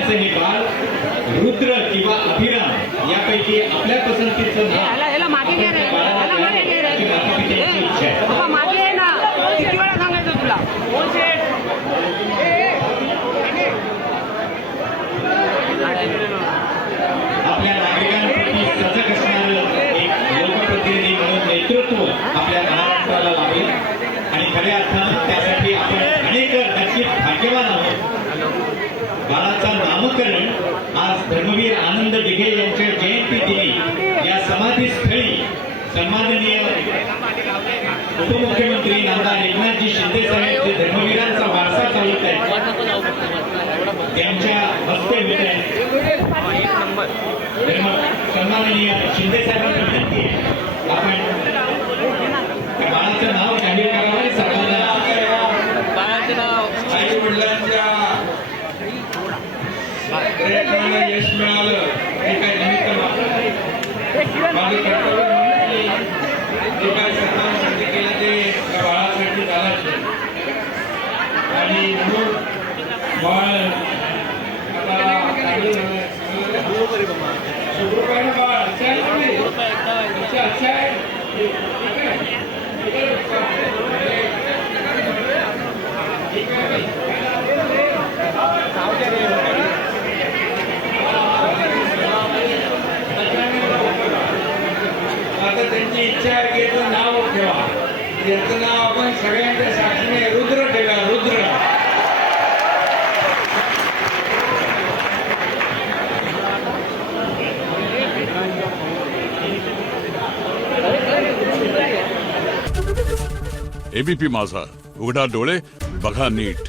त्यांचं हे बाळ रुद्र किंवा अभिराम यापैकी आपल्या पसंतीचं नाव मागे घे रे, बाळाला मागे घे रे. त्याची मातापित्यांची इच्छा आहे. बाबा मागे ये ना, किती वेळा सांगायचं तुला. आपल्या नागरिकांसाठी सजग असणारं एक लोकप्रतिनिधी म्हणून नेतृत्व आपल्या महाराष्ट्राला लाभेल आणि खऱ्या अर्थानं त्यासाठी आपण अनेक नक्कीच भाग्यवान आहोत. बाळाचं नामकरण आज धर्मवीर आनंद दिघे यांच्या जयंती दिनी या समाधीस्थळी सन्माननीय उपमुख्यमंत्री नामदार एकनाथजी शिंदे साहेब जे धर्मवीरांचा वारसा चालवत आहेत त्यांच्या हस्ते होत आहे. सन्माननीय शिंदे साहेबांना विनंती आहे आपण त्या बाळाचं नाव जाहीर करावं आणि सर्वांना आई वडिलांच्या प्रयत्नाला यश मिळालं हे काय निमित्त माझं कर्तव्य म्हणून जे काय सरकारसाठी केलं ते त्या बाळासाठी झालंच आणि म्हणून बाळ आता सुखरूपाने बाळ अच्छा आहे अच्छा आहे ठीक आहे आता त्यांची इच्छा आहे की याचं नाव ठेवा. याचं नाव आपण सगळ्यांच्या साक्षीने रुद्र ठेवा. रुद्र एबीपी माझा, उघडा डोळे बघा नीट.